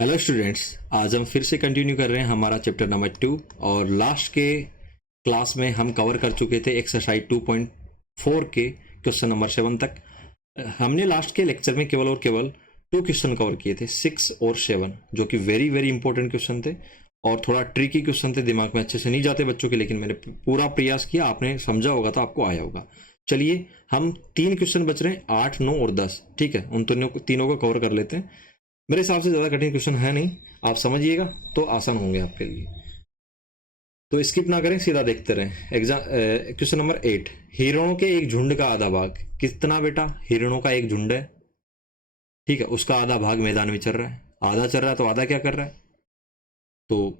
Hello students. आज हम फिर से कंटिन्यू कर रहे हैं हमारा चैप्टर नंबर 2। और लास्ट के क्लास में हम कवर कर चुके थे एक्सरसाइज 2.4 के क्वेश्चन नंबर 7 तक। हमने लास्ट के लेक्चर में केवल और केवल 2 क्वेश्चन कवर किए थे, 6 और 7, जो कि वेरी वेरी इंपॉर्टेंट क्वेश्चन थे और थोड़ा ट्रिकी क्वेश्चन थे, दिमाग में अच्छे से नहीं जाते बच्चों के, लेकिन मैंने पूरा प्रयास किया, आपने समझा होगा तो आपको आया होगा। चलिए, हम 3 क्वेश्चन बच रहे हैं, 8, 9 और 10। ठीक है, उन तीनों को कवर कर लेते हैं। मेरे हिसाब से ज़्यादा कठिन क्वेश्चन है नहीं, आप समझिएगा तो आसान होंगे आपके लिए। तो स्किप ना करें, सीधा देखते रहें। एग्जाम क्वेश्चन नंबर 8, हिरणों के एक झुंड का आधा भाग कितना बेटा? हिरणों का एक झुंड है, ठीक है, उसका आधा भाग मैदान में चल रहा है। आधा चल रहा है तो आधा क्या कर रहा है? तो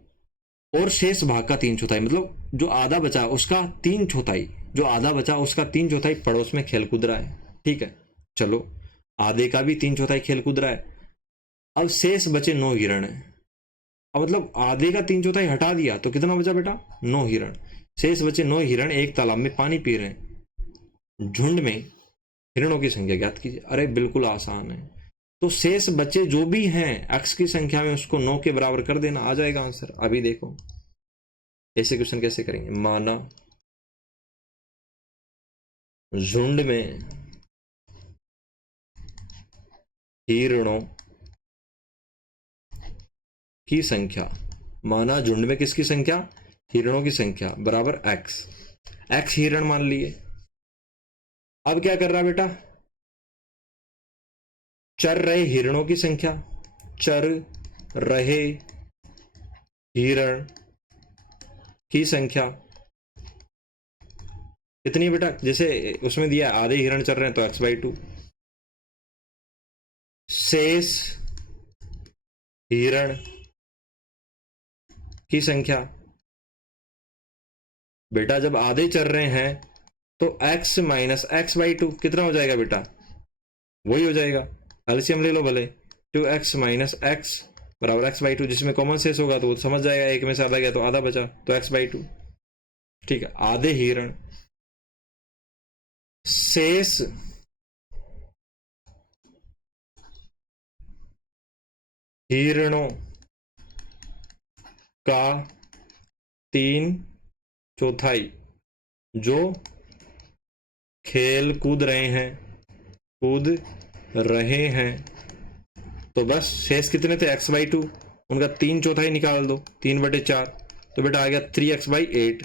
और शेष भाग का 3/4, मतलब जो आधा बचा उसका 3/4, जो आधा बचा उसका 3/4 पड़ोस में खेल कूद रहा है। ठीक है, चलो, आधे का भी 3/4 खेल कूद रहा है। अब शेष बचे 9 हिरण है। अब मतलब आधे का 3/4 हटा दिया तो कितना बचा बेटा? 9 हिरण। शेष बचे 9 हिरण एक तालाब में पानी पी रहे हैं। झुंड में हिरणों की संख्या ज्ञात कीजिए। अरे बिल्कुल आसान है। तो शेष बचे जो भी हैं एक्स की संख्या में उसको 9 के बराबर कर देना, आ जाएगा आंसर। अभी देखो ऐसे क्वेश्चन कैसे करेंगे। माना झुंड में हिरणों की संख्या, माना झुंड में किसकी संख्या? हिरणों की संख्या बराबर एक्स। एक्स हिरण मान लिए। अब क्या कर रहा बेटा? चर रहे हिरणों की संख्या, चर रहे हिरण की संख्या कितनी बेटा? जैसे उसमें दिया आधे हिरण चल रहे हैं तो x/2। शेष हिरण की संख्या, बेटा जब आधे चल रहे हैं तो x माइनस x/2 कितना हो जाएगा बेटा? वही हो जाएगा, एलसीएम ले लो भले। 2x माइनस x बराबर x/2, जिसमें कॉमन शेष होगा तो वो समझ जाएगा, एक में से आधा गया तो आधा बचा, तो x/2। ठीक है, आधे हिरण शेष हिरणों का 3/4 जो खेल कूद रहे हैं, कूद रहे हैं। तो बस शेष कितने थे? x/2, उनका 3/4 निकाल दो, 3/4। तो बेटा आ गया 3x/8।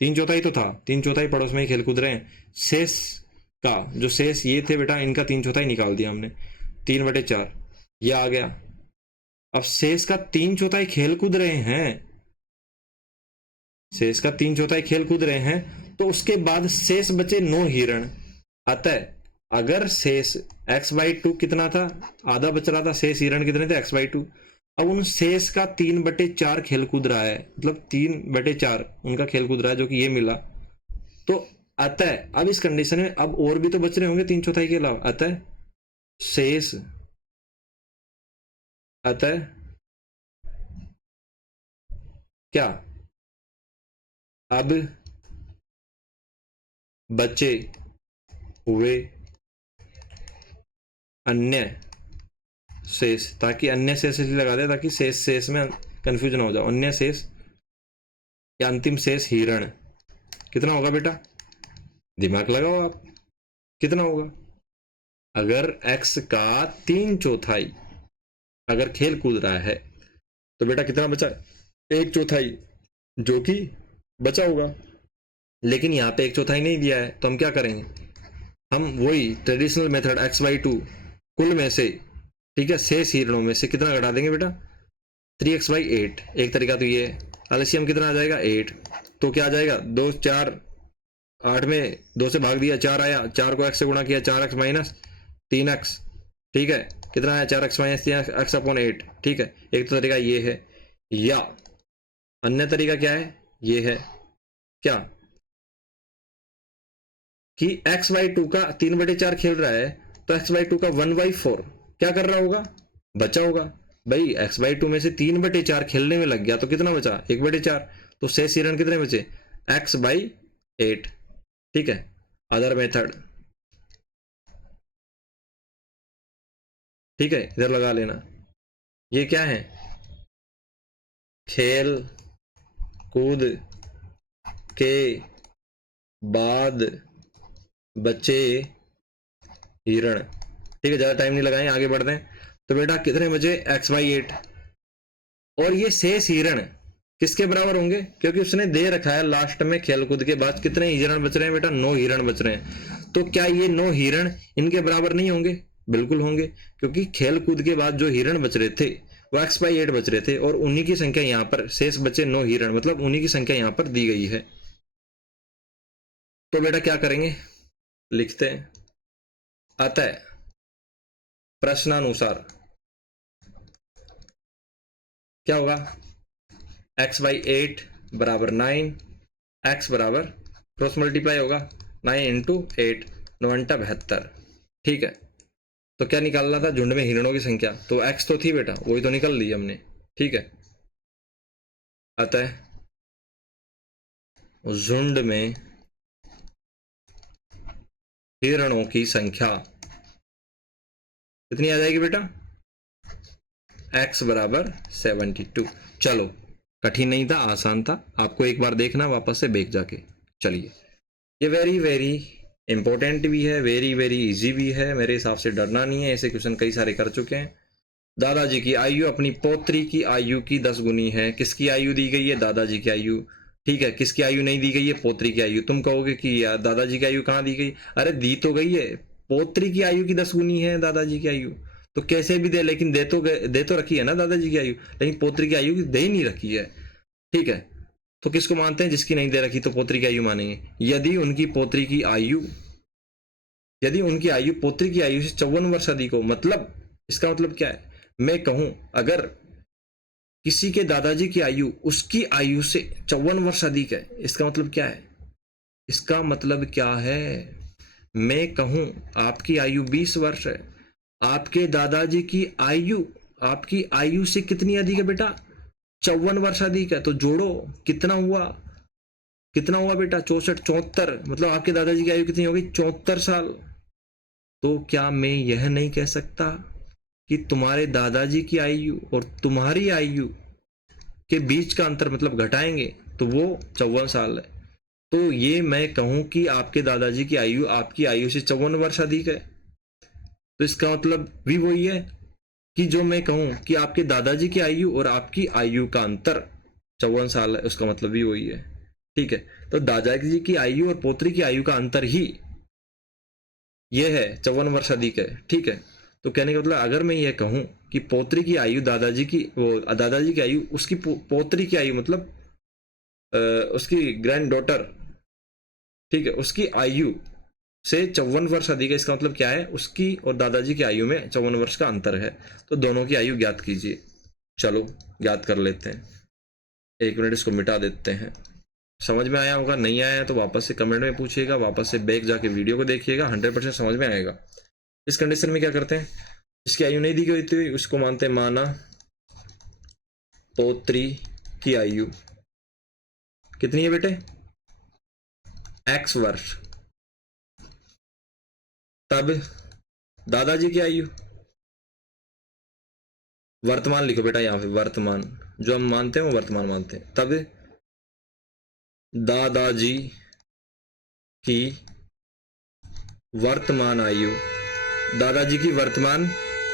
3/4 तो था, 3/4 पड़ोस में ही खेल कूद रहे हैं। शेष का जो शेष ये थे बेटा, इनका 3/4 निकाल दिया हमने, 3/4 ये आ गया। अब शेष का 3/4 खेल कूद रहे हैं, शेष का 3/4 खेल कूद रहे हैं, तो उसके बाद शेष बचे 9 हिरण। अतः अगर शेष x/2 कितना था? आधा बच रहा था, शेष हिरण कितने थे? x/2। अब उन शेष का 3/4 खेल कूद रहा है, मतलब 3/4 उनका खेल कूद रहा है, जो कि ये मिला। तो अतः अब इस कंडीशन में अब और भी तो बच रहे होंगे 3/4 के अलावा। अतः शेष, अतः क्या? अब बचे हुए अन्य शेष, ताकि अन्य शेष इसलिए लगा दे ताकि शेष शेष में कंफ्यूजन हो जाओ। अन्य शेष या अंतिम शेष हिरण कितना होगा बेटा? दिमाग लगाओ आप, कितना होगा? अगर x का 3/4 अगर खेल कूद रहा है तो बेटा कितना बचा? 1/4, जो कि बचा होगा। लेकिन यहाँ पे 1/4 नहीं दिया है, तो हम क्या करेंगे? हम वही ट्रेडिशनल मेथड x/2 कुल में से, ठीक है, शेष हिरणों में से कितना घटा देंगे बेटा? 3x/8। एक तरीका तो ये है। एलसीएम कितना आ जाएगा? 8। तो क्या आ जाएगा? 2 4, 8 में 2 से भाग दिया, 4 आया, 4 को x से गुणा किया, 4x माइनस 3x। ठीक है, कितना आया? 4x minus 3x/8। ठीक है, एक तो तरीका ये है, या अन्य तरीका क्या है? ये है क्या कि x/2 का 3/4 खेल रहा है, तो x/2 का 1/4 क्या कर रहा होगा? बचा होगा। भाई x/2 में से 3/4 खेलने में लग गया तो कितना बचा? 1/4। तो शेष हिरण कितने बचे? x/8। ठीक है, अदर मेथड, ठीक है, इधर लगा लेना। ये क्या है? खेल कूद के बाद बचे हिरण। ठीक है, ज्यादा टाइम नहीं लगाएं, आगे बढ़ते हैं। तो बेटा कितने बचे? x/8। और ये शेष हिरण किसके बराबर होंगे? क्योंकि उसने दे रखा है लास्ट में खेलकूद के बाद कितने हिरण बच रहे हैं बेटा? 9 हिरण बच रहे हैं। तो क्या ये 9 हिरण इनके बराबर नहीं होंगे? बिल्कुल होंगे, क्योंकि खेलकूद के बाद जो हिरण बच रहे थे वो x/8 बच रहे थे, और उन्हीं की संख्या यहाँ पर शेष बचे 9 हिरण, मतलब उन्हीं की संख्या यहाँ पर दी गई है। तो बेटा क्या करेंगे? लिखते हैं, अतः प्रश्नानुसार क्या होगा? x/8 बराबर 9, x बराबर क्रॉस मल्टीप्लाई होगा 9 इंटू 8, 9 72। ठीक है, तो क्या निकालना था? झुंड में हिरणों की संख्या। तो x तो थी बेटा, वही तो निकाल ली हमने। ठीक है, अतः झुंड में हिरणों की संख्या कितनी आ जाएगी बेटा? x बराबर 72। चलो, कठिन नहीं था, आसान था। आपको एक बार देखना वापस से बैक जाके। चलिए, ये वेरी वेरी इंपॉर्टेंट भी है, वेरी वेरी इजी भी है, मेरे हिसाब से डरना नहीं है, ऐसे क्वेश्चन कई सारे कर चुके हैं। दादाजी की आयु अपनी पोत्री की आयु की 10 गुनी है। किसकी आयु दी गई है? दादाजी की आयु। ठीक है, किसकी आयु नहीं दी गई है? पोत्री की आयु। तुम कहोगे कि यार दादाजी की आयु कहाँ दी गई? अरे दी तो गई है, पोत्री की आयु की 10 गुनी है दादाजी की आयु। तो कैसे भी दे, लेकिन दे तो रखी है ना दादाजी की आयु, लेकिन पोत्री की आयु दे ही नहीं रखी है। ठीक है, तो किसको मानते हैं? जिसकी नहीं दे रखी तो पोत्री की आयु मानेंगे। यदि उनकी पोत्री की आयु पोत्री की आयु से 54 वर्ष अधिक हो, मतलब इसका मतलब क्या है? मैं कहूं अगर किसी के दादाजी की आयु उसकी आयु से 54 वर्ष अधिक है, इसका मतलब क्या है? इसका मतलब क्या है? मैं कहूं आपकी आयु 20 वर्ष है, आपके दादाजी की आयु आपकी आयु से कितनी अधिक है बेटा? 54 वर्ष अधिक है। तो जोड़ो, कितना हुआ? कितना हुआ बेटा? 64, 74, मतलब आपके दादाजी की आयु कितनी हो गई? 74 साल। तो क्या मैं यह नहीं कह सकता कि तुम्हारे दादाजी की आयु और तुम्हारी आयु के बीच का अंतर, मतलब घटाएंगे तो वो 54 साल है। तो ये मैं कहूं कि आपके दादाजी की आयु आपकी आयु से 54 वर्ष अधिक है, तो इसका मतलब भी वही है कि जो मैं कहूं कि आपके दादाजी की आयु और आपकी आयु का अंतर 54 साल है, उसका मतलब भी वही है। ठीक है, तो दादाजी की आयु और पोत्री की आयु का अंतर ही यह है, 54 वर्ष अधिक है। ठीक है, तो कहने का मतलब अगर मैं यह कहूं कि पोत्री की आयु दादाजी की आयु उसकी पोत्री की आयु, मतलब उसकी ग्रैंड डॉटर, ठीक है, उसकी आयु से 54 वर्ष अधिक है, इसका मतलब क्या है? उसकी और दादाजी की आयु में 54 वर्ष का अंतर है। तो दोनों की आयु ज्ञात कीजिए। चलो ज्ञात कर लेते हैं, 1 मिनट इसको मिटा देते हैं। समझ में आया होगा, नहीं आया तो वापस से कमेंट में पूछिएगा, वापस से बैक जाके वीडियो को देखिएगा, 100% समझ में आएगा। इस कंडीशन में क्या करते हैं? जिसकी आयु नहीं दी गई थी उसको मानते हैं माना पोत्री की आयु कितनी है बेटे? x वर्ष। तब दादाजी की आयु, वर्तमान लिखो बेटा यहां पे, वर्तमान जो हम मानते हैं वो वर्तमान मानते हैं। तब दादाजी की वर्तमान आयु, दादाजी की वर्तमान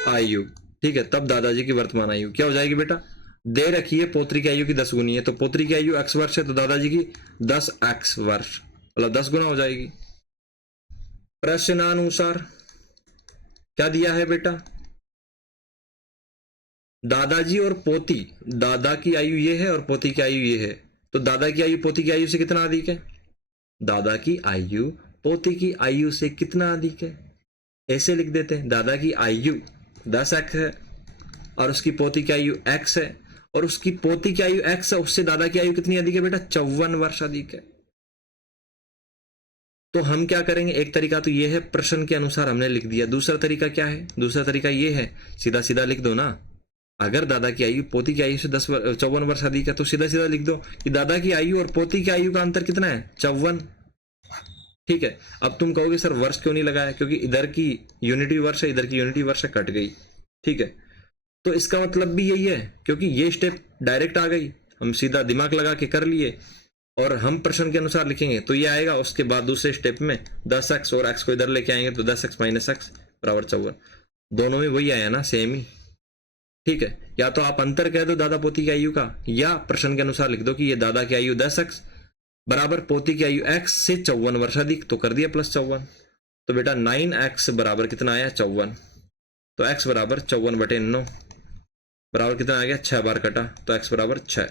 आयु, ठीक है, तब दादाजी की वर्तमान आयु क्या हो जाएगी बेटा? दे रखी है पोत्री की आयु की 10 गुनी है, तो पोत्री की आयु x वर्ष है, तो दादाजी की 10x वर्ष, मतलब 10 गुना हो जाएगी। प्रश्नानुसार क्या दिया है बेटा? दादाजी और पोती, दादा की आयु ये है और पोती की आयु ये है, तो दादा की आयु पोती की आयु से कितना अधिक है? दादा की आयु पोती की आयु से कितना अधिक है? ऐसे लिख देते हैं, दादा की आयु 10x है और उसकी पोती की आयु x है, और उसकी पोती की आयु x है, उससे दादा की आयु कितनी अधिक है बेटा? 54 वर्ष अधिक है। तो हम क्या करेंगे? एक तरीका तो ये है, प्रश्न के अनुसार हमने लिख दिया। दूसरा तरीका क्या है? दूसरा तरीका ये है, सीधा सीधा लिख दो ना। अगर दादा की आयु पोती की आयु से 54 वर्ष अधिक है तो सीधा सीधा लिख दो कि दादा की आयु और पोती की आयु का अंतर कितना है? 54। ठीक है, अब तुम कहोगे सर वर्ष क्यों नहीं लगाया? क्योंकि इधर की यूनिटी वर्ष है, इधर की यूनिटी वर्ष कट गई। ठीक है, तो इसका मतलब भी यही है, क्योंकि ये स्टेप डायरेक्ट आ गई, हम सीधा दिमाग लगा के कर लिए और हम प्रश्न के अनुसार लिखेंगे तो ये आएगा। उसके बाद दूसरे स्टेप में 10x और x को इधर लेके आएंगे तो 10x माइनस एक्स बराबर 54। दोनों में वही आया ना, सेम ही। ठीक है, या तो आप अंतर कह दो दादा पोती की आयु का, या प्रश्न के अनुसार लिख दो कि ये दादा की आयु 10x बराबर पोती की आयु x से 54 वर्ष अधिक, तो कर दिया +54। तो बेटा 9x बराबर कितना आया 54, तो x बराबर 54/9 बराबर कितना आ गया 6 बार कटा, तो x बराबर 6।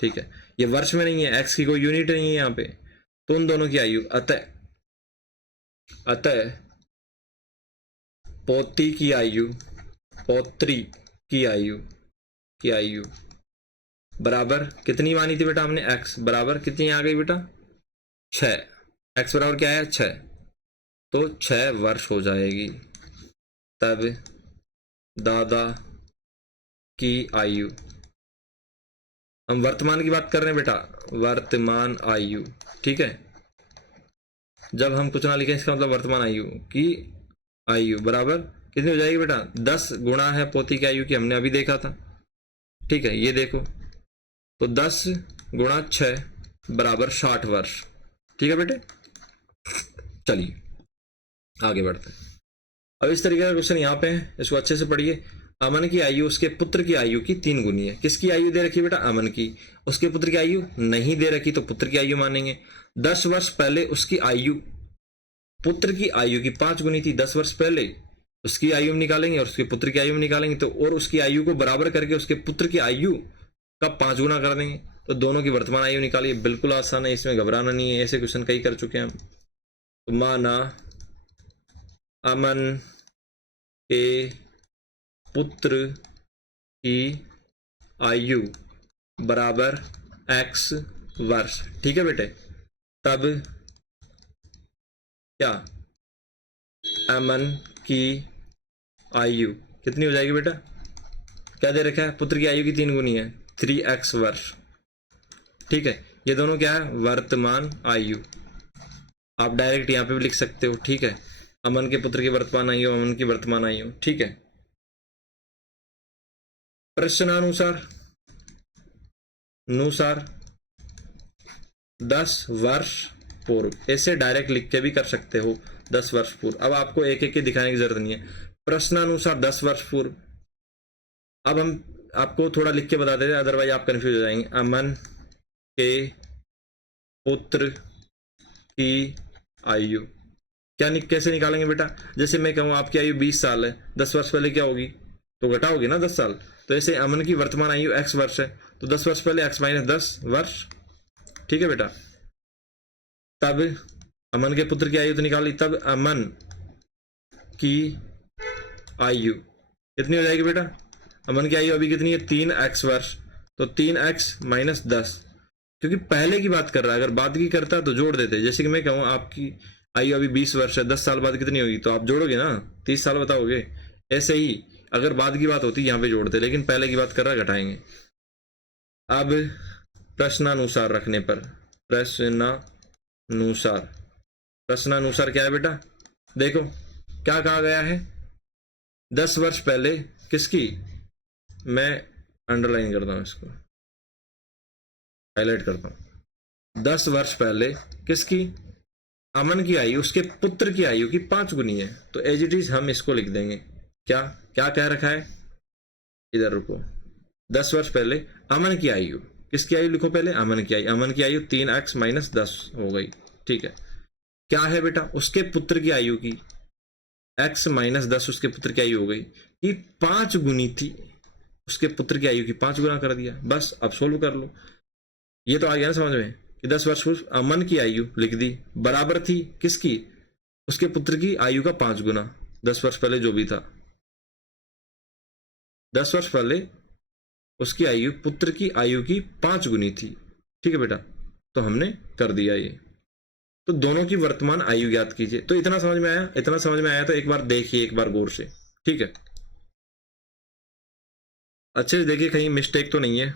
ठीक है, ये वर्ष में नहीं है, x की कोई यूनिट नहीं है यहाँ पे, तो उन दोनों की आयु अतः पोती की आयु, पौत्री की आयु बराबर कितनी मानी थी बेटा हमने, x बराबर कितनी आ गई बेटा 6, x बराबर क्या आया 6, तो 6 वर्ष हो जाएगी। तब दादा की आयु, हम वर्तमान की बात कर रहे हैं बेटा, वर्तमान आयु। ठीक है, जब हम कुछ ना लिखें इसका मतलब वर्तमान आयु की आयु बराबर कितनी हो जाएगी बेटा, 10 गुणा है पोती की आयु की, हमने अभी देखा था। ठीक है, ये देखो, तो 10 गुणा 6 बराबर 60 वर्ष। ठीक है बेटे, चलिए आगे बढ़ते हैं। अब इस तरीके का क्वेश्चन यहाँ पे है, इसको अच्छे से पढ़िए। अमन की आयु उसके पुत्र की आयु की 3 गुनी है। किसकी आयु दे रखी बेटा, अमन की। उसके पुत्र की आयु नहीं दे रखी, तो पुत्र की आयु मानेंगे। 10 वर्ष पहले उसकी आयु पुत्र की आयु की 5 गुनी थी। 10 वर्ष पहले उसकी आयु में निकालेंगे और उसके पुत्र की आयु में निकालेंगे, तो और उसकी आयु को बराबर करके उसके पुत्र की आयु का 5 गुना कर देंगे, तो दोनों की वर्तमान आयु निकालिए। बिल्कुल आसान है, इसमें घबराना नहीं है, ऐसे क्वेश्चन कई कर चुके हैं हम। तो माना अमन के पुत्र की आयु बराबर x वर्ष। ठीक है बेटे, तब क्या अमन की आयु कितनी हो जाएगी बेटा, क्या दे रखा है, पुत्र की आयु की 3 गुनी है, 3x वर्ष। ठीक है, ये दोनों क्या है, वर्तमान आयु। आप डायरेक्ट यहां पे भी लिख सकते हो। ठीक है, अमन के पुत्र की वर्तमान आयु, अमन की वर्तमान आयु। ठीक है, प्रश्नानुसार 10 वर्ष पूर्व, ऐसे डायरेक्ट लिख के भी कर सकते हो 10 वर्ष पूर्व। अब आपको एक एक के दिखाने की जरूरत नहीं है। प्रश्नानुसार 10 वर्ष पूर्व, अब हम आपको थोड़ा लिख के बता देते हैं, अदरवाइज आप कंफ्यूज हो जाएंगे। अमन के पुत्र की आयु क्या कैसे निकालेंगे बेटा, जैसे मैं कहूँ आपकी आयु 20 साल है, 10 वर्ष पहले क्या होगी, तो घटाओगे ना 10 साल। तो ऐसे अमन की वर्तमान आयु x वर्ष है, तो 10 वर्ष पहले x माइनस 10 वर्ष। ठीक है बेटा, तब अमन के पुत्र की आयु तो निकाली, तब अमन की आयु कितनी हो जाएगी बेटा, अमन की आयु अभी कितनी है 3x वर्ष, तो 3x माइनस 10, क्योंकि पहले की बात कर रहा है, अगर बाद की करता तो जोड़ देते। जैसे कि मैं कहूँ आपकी आयु अभी 20 वर्ष है, 10 साल बाद कितनी होगी, तो आप जोड़ोगे ना, 30 साल बताओगे। ऐसे ही अगर बाद की बात होती यहाँ पे जोड़ते, लेकिन पहले की बात कर रहा है, घटाएंगे। अब प्रश्नानुसार रखने पर, प्रश्नानुसार क्या है बेटा, देखो क्या कहा गया है, 10 वर्ष पहले किसकी, मैं अंडरलाइन करता हूं, इसको हाईलाइट करता हूं। 10 वर्ष पहले किसकी, अमन की आयु उसके पुत्र की आयु की 5 गुनी है, तो एज इट इज हम इसको लिख देंगे। क्या क्या कह रखा है, इधर रुको, 10 वर्ष पहले अमन की आयु, किसकी आयु लिखो पहले, अमन की आयु। अमन की आयु 3x माइनस 10 हो गई। ठीक है, क्या है बेटा, उसके पुत्र की आयु की x माइनस 10 उसके पुत्र की आयु हो गई, कि 5 गुनी थी, उसके पुत्र की आयु की 5 गुना कर दिया। बस अब सोल्व कर लो, ये तो आ गया ना समझ में कि 10 वर्ष पूर्व अमन की आयु लिख दी, बराबर थी किसकी, उसके पुत्र की आयु का 5 गुना, 10 वर्ष पहले जो भी था, 10 वर्ष पहले उसकी आयु पुत्र की आयु की 5 गुनी थी। ठीक है बेटा, तो हमने कर दिया ये। तो दोनों की वर्तमान आयु ज्ञात कीजिए। तो इतना समझ में आया, इतना समझ में आया तो एक बार देखिए, एक बार गौर से। ठीक है, अच्छे से देखिए कहीं मिस्टेक तो नहीं है।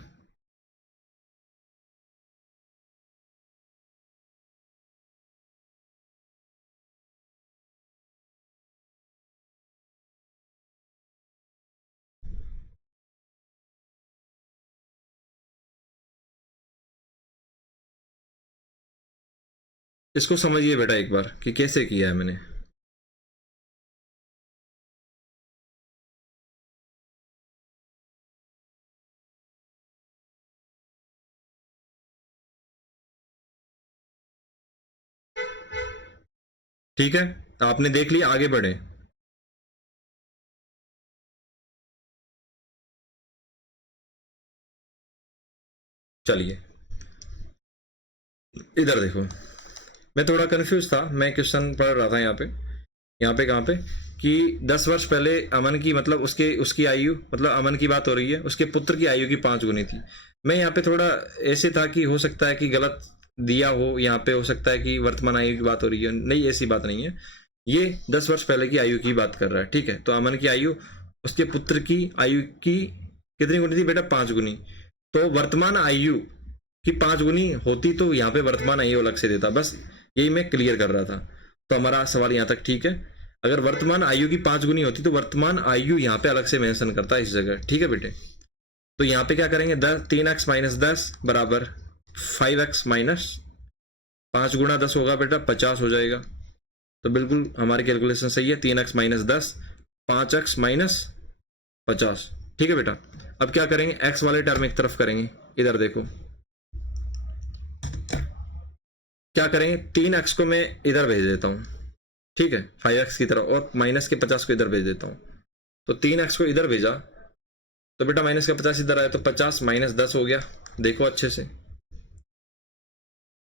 इसको समझिए बेटा एक बार कि कैसे किया है मैंने। ठीक है, आपने देख लिया, आगे बढ़े। चलिए इधर देखो, मैं थोड़ा कंफ्यूज था, मैं क्वेश्चन पढ़ रहा था यहाँ पे कहाँ पे कि 10 वर्ष पहले अमन की, मतलब उसके उसकी आयु, मतलब अमन की बात हो रही है, उसके पुत्र की आयु की 5 गुनी थी। मैं यहाँ पे थोड़ा ऐसे था कि हो सकता है कि गलत दिया हो, यहाँ पे हो सकता है कि वर्तमान आयु की बात हो रही है। नहीं, ऐसी बात नहीं है, ये 10 वर्ष पहले की आयु की बात कर रहा है। ठीक है, तो अमन की आयु उसके पुत्र की आयु की कितनी गुनी थी बेटा? 5 गुनी। तो वर्तमान आयु कि 5 गुनी होती तो यहाँ पे वर्तमान आयु अलग से देता, बस यही मैं क्लियर कर रहा था। तो हमारा सवाल यहाँ तक ठीक है। अगर वर्तमान आयु की 5 गुनी होती तो वर्तमान आयु यहाँ पे अलग से मेंशन करता इस जगह। ठीक है बेटे, तो यहाँ पे क्या करेंगे, 3x माइनस 10 बराबर 5x माइनस 5 गुणा 10 होगा बेटा 50 हो जाएगा। तो बिल्कुल हमारी कैलकुलेशन सही है, 3x माइनस 10 5x माइनस 50। ठीक है बेटा, अब क्या करेंगे, x वाले टर्म एक तरफ करेंगे। इधर देखो क्या करेंगे, 3x को मैं इधर भेज देता हूँ, ठीक है, 5x की तरफ, और माइनस के 50 को इधर भेज देता हूँ। तो 3x को इधर भेजा तो बेटा माइनस का 50 इधर आया, तो 50 माइनस 10 हो गया। देखो अच्छे से,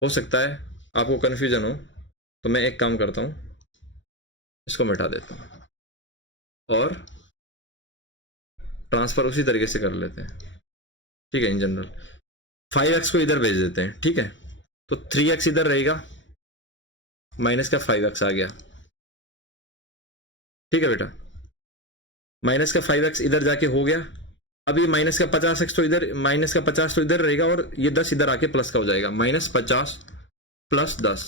हो सकता है आपको कन्फ्यूजन हो, तो मैं एक काम करता हूँ, इसको मिटा देता हूँ और ट्रांसफर उसी तरीके से कर लेते हैं। ठीक है, इन जनरल 5x को इधर भेज देते हैं। ठीक है, तो 3x इधर रहेगा, माइनस का 5x आ गया। ठीक है बेटा, माइनस का 5x इधर जाके हो गया। अब ये माइनस का 50x तो इधर, माइनस का 50 तो इधर रहेगा, और ये 10 इधर आके प्लस का हो जाएगा, -50 प्लस 10।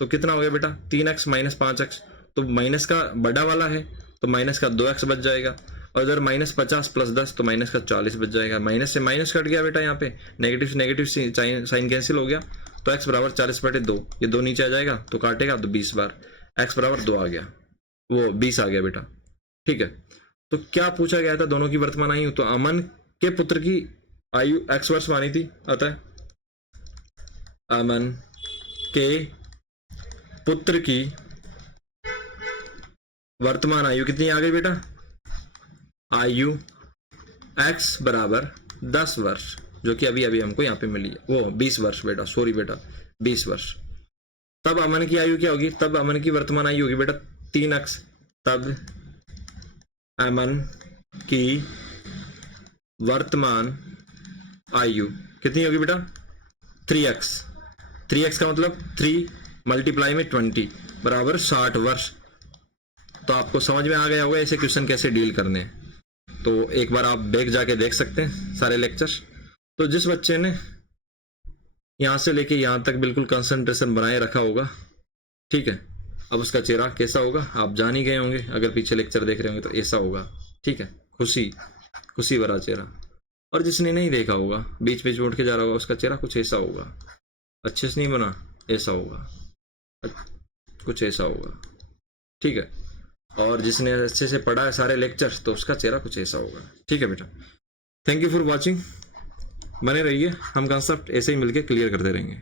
तो कितना हो गया बेटा, 3x माइनस 5x। तो माइनस का बड़ा वाला है तो माइनस का 2x बच जाएगा, और इधर -50 प्लस 10 तो माइनस का 40 बच जाएगा। माइनस से माइनस कट गया बेटा, यहाँ पे नेगेटिव से नेगेटिव साइन कैंसिल हो गया। तो x बराबर 40/2, ये 2 नीचे आ जाएगा तो काटेगा तो 20 बार, x बराबर 2 आ गया, वो 20 आ गया बेटा। ठीक है, तो क्या पूछा गया था, दोनों की वर्तमान आयु। तो अमन के पुत्र की आयु x वर्ष मानी थी, अतः अमन के पुत्र की वर्तमान आयु कितनी आ गई बेटा, आयु x बराबर 10 वर्ष, जो कि अभी अभी हमको यहाँ पे मिली है, वो 20 वर्ष बेटा, सॉरी बेटा 20 वर्ष। तब अमन की आयु क्या होगी, तब अमन की वर्तमान आयु होगी बेटा 3x। तब अमन की वर्तमान आयु कितनी होगी बेटा, 3x। 3x का मतलब 3 मल्टीप्लाई में 20 बराबर 60 वर्ष। तो आपको समझ में आ गया होगा ऐसे क्वेश्चन कैसे डील करने हैं। तो एक बार आप बैक जाके देख सकते हैं सारे लेक्चर्स। तो जिस बच्चे ने यहां से लेके यहां तक बिल्कुल कंसंट्रेशन बनाए रखा होगा, ठीक है, अब उसका चेहरा कैसा होगा आप जान ही गए होंगे, अगर पीछे लेक्चर देख रहे होंगे तो ऐसा होगा। ठीक है, खुशी खुशी भरा चेहरा। और जिसने नहीं देखा होगा, बीच बीच में उठ के जा रहा होगा, उसका चेहरा कुछ ऐसा होगा, अच्छे से नहीं बना, ऐसा होगा, कुछ ऐसा होगा। ठीक है, और जिसने अच्छे से पढ़ा है सारे लेक्चर्स तो उसका चेहरा कुछ ऐसा होगा। ठीक है बेटा, थैंक यू फॉर वॉचिंग, बने रहिए, हम कंसेप्ट ऐसे ही मिलके क्लियर करते रहेंगे।